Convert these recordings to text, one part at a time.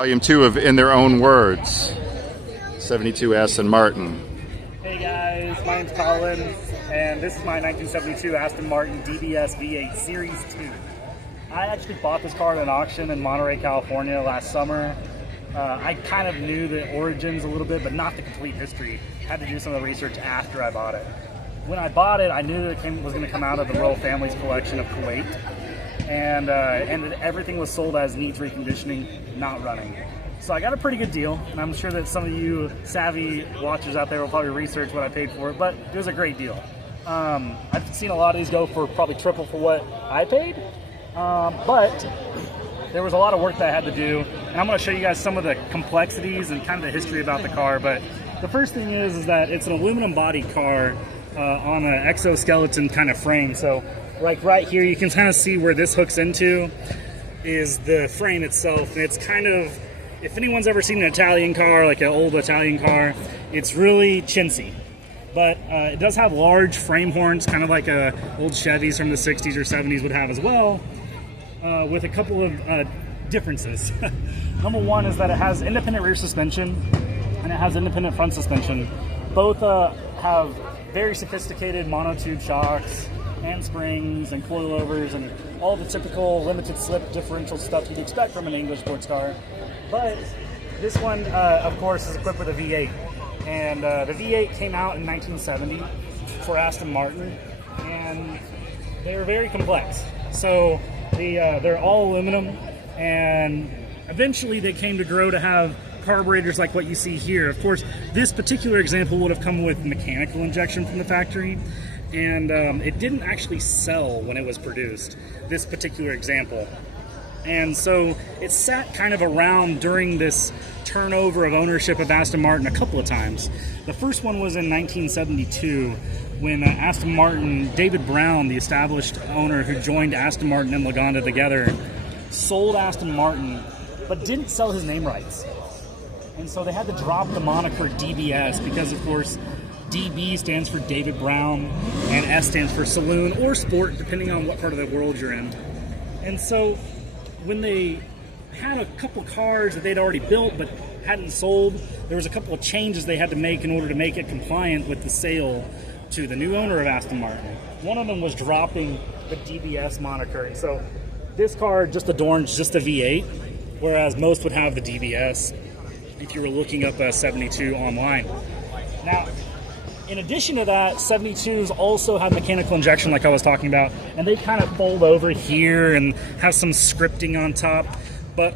Volume 2 of In Their Own Words, 72 Aston Martin. Hey guys, my name's Colin, and this is my 1972 Aston Martin DBS V8 Series 2. I actually bought this car at an auction in Monterey, California last summer. I kind of knew the origins a little bit, but not the complete history. Had to do some of the research after I bought it. When I bought it, I knew that it was going to come out of the Royal Family's collection of Kuwait. And everything was sold as needs reconditioning, not running. So I got a pretty good deal, and I'm sure that some of you savvy watchers out there will probably research what I paid for it, but it was a great deal. I've seen a lot of these go for probably triple for what I paid, but there was a lot of work that I had to do, and I'm going to show you guys some of the complexities and kind of the history about the car. But the first thing is that it's an aluminum body car on an exoskeleton kind of frame. So like right here, you can kind of see where this hooks into is the frame itself. It's kind of, if anyone's ever seen an Italian car, like an old Italian car, it's really chintzy. But it does have large frame horns, kind of like old Chevys from the 60s or 70s would have as well, with a couple of differences. Number one is that it has independent rear suspension and it has independent front suspension. Both have very sophisticated monotube shocks, handsprings and coilovers and all the typical limited slip differential stuff you'd expect from an English sports car. But this one, of course, is equipped with a V8. And the V8 came out in 1970 for Aston Martin, and they're very complex. So they're all aluminum, and eventually they came to grow to have carburetors like what you see here. Of course, this particular example would have come with mechanical injection from the factory, and it didn't actually sell when it was produced, this particular example. And so it sat kind of around during this turnover of ownership of Aston Martin a couple of times. The first one was in 1972 when Aston Martin, David Brown, the established owner who joined Aston Martin and Lagonda together, sold Aston Martin but didn't sell his name rights. And so they had to drop the moniker DBS because, of course, DB stands for David Brown and S stands for saloon or sport, depending on what part of the world you're in. And so when they had a couple cars that they'd already built but hadn't sold, there was a couple of changes they had to make in order to make it compliant with the sale to the new owner of Aston Martin. One of them was dropping the DBS moniker. And so this car just adorns just a V8, whereas most would have the DBS if you were looking up a 72 online. Now, in addition to that, 72s also have mechanical injection like I was talking about, and they kind of fold over here and have some scripting on top. But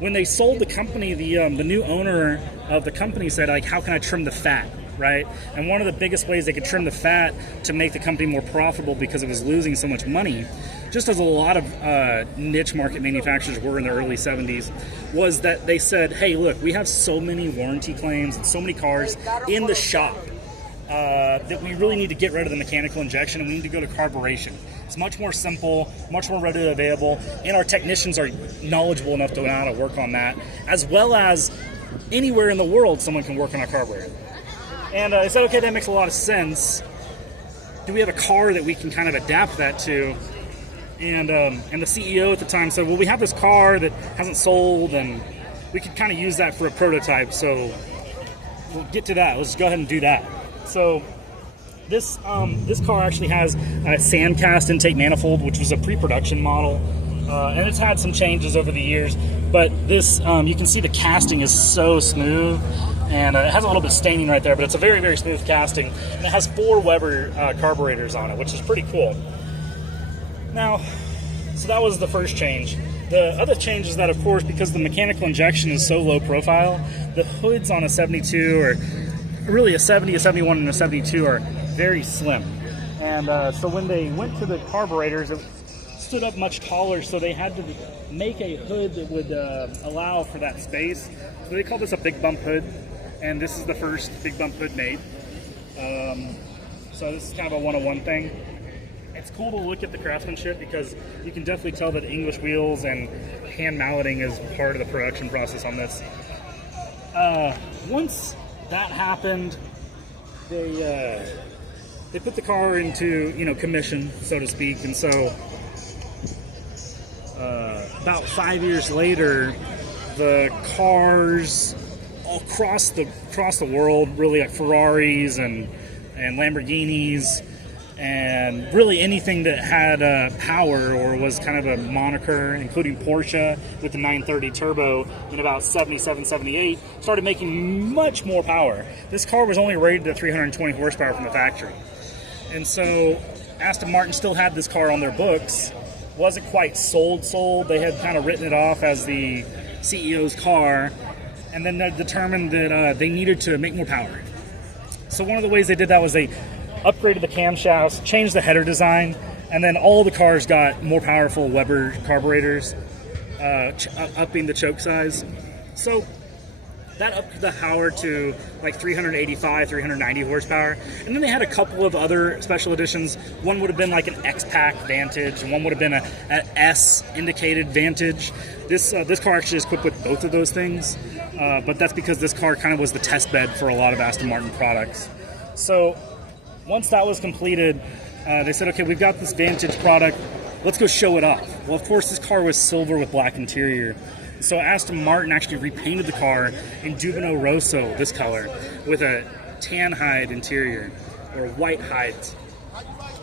when they sold the company, the new owner of the company said, like, how can I trim the fat, right? And one of the biggest ways they could trim the fat to make the company more profitable because it was losing so much money, just as a lot of niche market manufacturers were in the early 70s, was that they said, hey, look, we have so many warranty claims and so many cars in the shop that we really need to get rid of the mechanical injection and we need to go to carburation. It's much more simple, much more readily available, and our technicians are knowledgeable enough to know how to work on that, as well as anywhere in the world someone can work on a carburetor. And I said, okay, that makes a lot of sense. Do we have a car that we can kind of adapt that to? And the CEO at the time said, well, we have this car that hasn't sold, and we could kind of use that for a prototype, so we'll get to that. Let's go ahead and do that. So this car actually has a sandcast intake manifold, which was a pre-production model, and it's had some changes over the years. But this, you can see the casting is so smooth, and it has a little bit of staining right there, but it's a very, very smooth casting, and it has 4 Weber carburetors on it, which is pretty cool. Now, so that was the first change. The other change is that, of course, because the mechanical injection is so low profile, the hoods on a 72 or really a 70, a 71, and a 72 are very slim. And so when they went to the carburetors, it stood up much taller, so they had to make a hood that would allow for that space. So they call this a big bump hood, and this is the first big bump hood made. So this is kind of a one-on-one thing. It's cool to look at the craftsmanship because you can definitely tell that English wheels and hand malleting is part of the production process on this. Once that happened, they put the car into commission, so to speak, and so about 5 years later, the cars across the world, really, like Ferraris and Lamborghinis, and really anything that had power or was kind of a moniker, including Porsche with the 930 turbo in about 77, 78, started making much more power. This car was only rated at 320 horsepower from the factory. And so Aston Martin still had this car on their books. Wasn't quite sold. They had kind of written it off as the CEO's car, and then they determined that they needed to make more power. So one of the ways they did that was they upgraded the camshafts, changed the header design, and then all the cars got more powerful Weber carburetors, upping the choke size. So that upped the power to like 385, 390 horsepower. And then they had a couple of other special editions. One would have been like an X-Pack Vantage, and one would have been an S-indicated Vantage. This car actually is equipped with both of those things, but that's because this car kind of was the test bed for a lot of Aston Martin products. So once that was completed, they said, okay, we've got this Vantage product, let's go show it off. Well, of course, this car was silver with black interior. So Aston Martin actually repainted the car in Dubino Rosso, this color, with a tan hide interior, or white hides.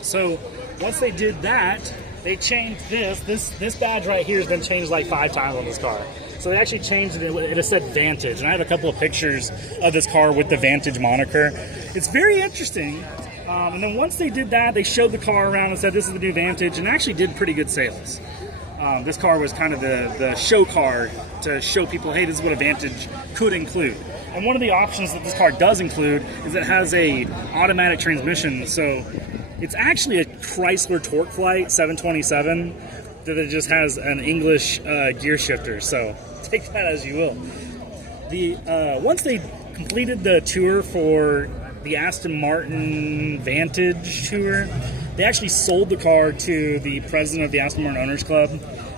So once they did that, they changed this badge right here has been changed like 5 times on this car. So they actually changed it. It said Vantage, and I have a couple of pictures of this car with the Vantage moniker. It's very interesting. And then once they did that, they showed the car around and said, this is the new Vantage, and actually did pretty good sales. This car was kind of the show car to show people, hey, this is what a Vantage could include. And one of the options that this car does include is it has a automatic transmission. So it's actually a Chrysler TorqueFlite 727 that it just has an English gear shifter. So take that as you will. Once they completed the tour for the Aston Martin Vantage tour, they actually sold the car to the president of the Aston Martin Owners Club,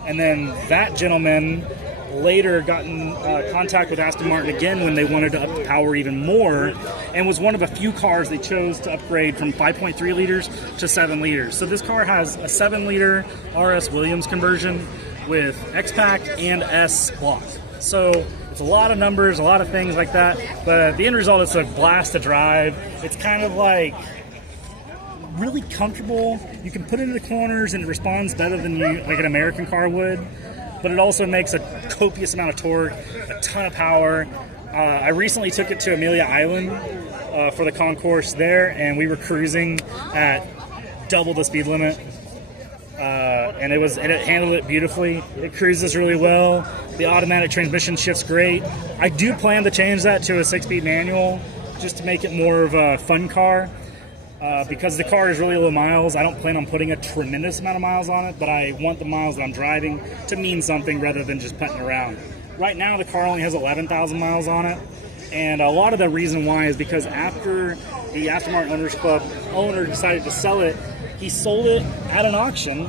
and then that gentleman later got in contact with Aston Martin again when they wanted to up the power even more, and was one of a few cars they chose to upgrade from 5.3 liters to 7 liters. So this car has a 7-liter RS Williams conversion with X-Pack and S block. So it's a lot of numbers, a lot of things like that, but the end result is a blast to drive. It's kind of like really comfortable. You can put it in the corners and it responds better than like an American car would, but it also makes a copious amount of torque, a ton of power. I recently took it to Amelia Island for the concourse there, and we were cruising at double the speed limit. And it handled it beautifully. It cruises really well. The automatic transmission shifts great. I do plan to change that to a 6-speed manual just to make it more of a fun car. Because the car is really low miles, I don't plan on putting a tremendous amount of miles on it, but I want the miles that I'm driving to mean something rather than just putting around. Right now, the car only has 11,000 miles on it, and a lot of the reason why is because after the Aston Martin Owners Club owner decided to sell it, he sold it at an auction,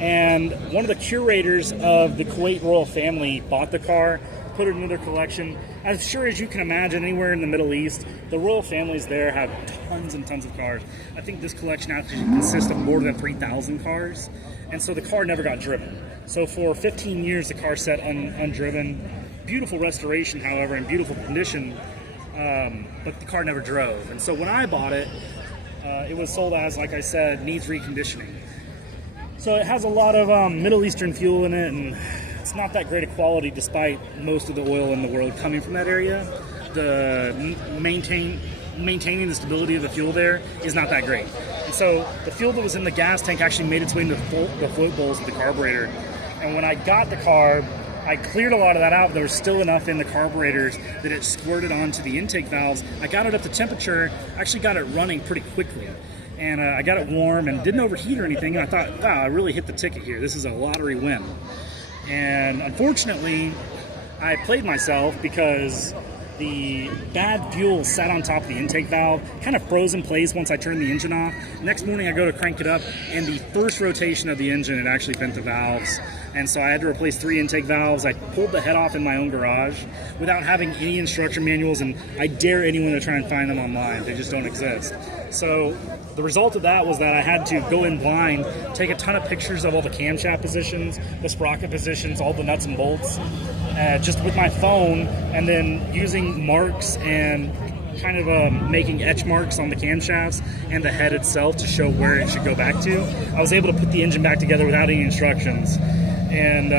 and one of the curators of the Kuwait royal family bought the car, put it into their collection. As sure as you can imagine, anywhere in the Middle East, the royal families there have tons and tons of cars. I think this collection actually consists of more than 3,000 cars, and so the car never got driven. So for 15 years, the car sat undriven. Beautiful restoration, however, in beautiful condition, but the car never drove. And so when I bought it, it was sold as, like I said, needs reconditioning. So it has a lot of Middle Eastern fuel in it, and it's not that great a quality despite most of the oil in the world coming from that area. The maintaining the stability of the fuel there is not that great. And so the fuel that was in the gas tank actually made its way into the float bowls of the carburetor. And when I got the car, I cleared a lot of that out, but there was still enough in the carburetors that it squirted onto the intake valves. I got it up to temperature, actually got it running pretty quickly. And I got it warm and didn't overheat or anything, and I thought, wow, I really hit the ticket here. This is a lottery win. And unfortunately, I played myself because the bad fuel sat on top of the intake valve, kind of froze in place once I turned the engine off. Next morning I go to crank it up, and the first rotation of the engine, it actually bent the valves. And so I had to replace 3 intake valves. I pulled the head off in my own garage without having any instruction manuals, and I dare anyone to try and find them online. They just don't exist. So the result of that was that I had to go in blind, take a ton of pictures of all the camshaft positions, the sprocket positions, all the nuts and bolts, just with my phone, and then using marks and kind of making etch marks on the camshafts and the head itself to show where it should go back to. I was able to put the engine back together without any instructions. And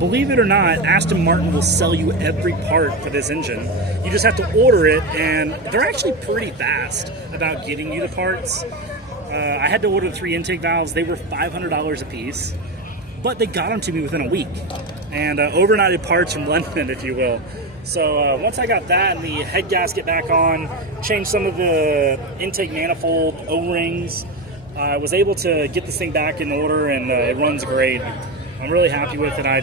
believe it or not, Aston Martin will sell you every part for this engine. You just have to order it, and they're actually pretty fast about getting you the parts. I had to order the 3 intake valves. They were $500 a piece, but they got them to me within a week. And overnighted parts from London, if you will. So once I got that and the head gasket back on, changed some of the intake manifold O-rings, I was able to get this thing back in order, and it runs great. I'm really happy with it. I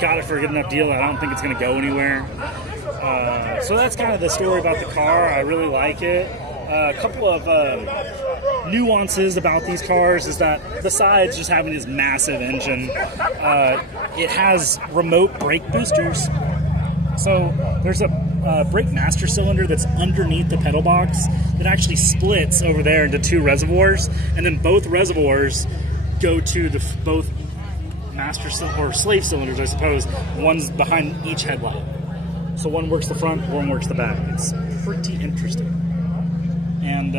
got it for a good enough deal. I don't think it's going to go anywhere. So that's kind of the story about the car. I really like it. A couple of nuances about these cars is that besides just having this massive engine, it has remote brake boosters. So there's a brake master cylinder that's underneath the pedal box that actually splits over there into 2 reservoirs, and then both reservoirs go to the both master or slave cylinders, I suppose. One's behind each headlight. So one works the front, one works the back. It's pretty interesting. And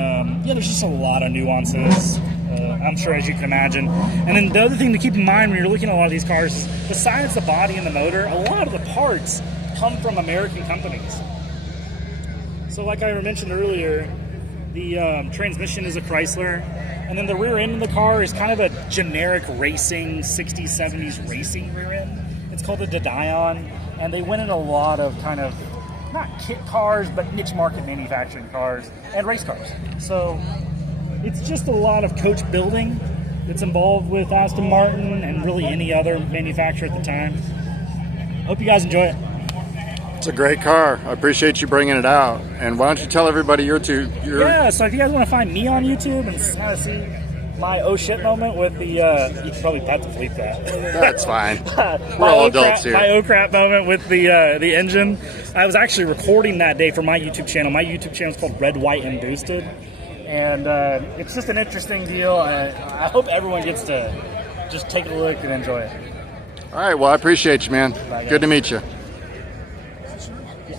yeah, there's just a lot of nuances, I'm sure, as you can imagine. And then the other thing to keep in mind when you're looking at a lot of these cars is, besides the body and the motor, a lot of the parts come from American companies. So like I mentioned earlier, the transmission is a Chrysler, and then the rear end of the car is kind of a generic racing, 60s, 70s racing rear end. It's called a Didion, and they went in a lot of kind of, not kit cars, but niche market manufacturing cars and race cars. So it's just a lot of coach building that's involved with Aston Martin and really any other manufacturer at the time. Hope you guys enjoy it. It's a great car. I appreciate you bringing it out. And why don't you tell everybody your Yeah, so if you guys want to find me on YouTube and kind of see my oh shit moment with the, you can probably have to bleep that. That's fine. We're all adults here. My oh crap moment with the engine. I was actually recording that day for my YouTube channel. My YouTube channel is called Red, White, and Boosted. And it's just an interesting deal. I hope everyone gets to just take a look and enjoy it. All right, well, I appreciate you, man. Bye, good to meet you.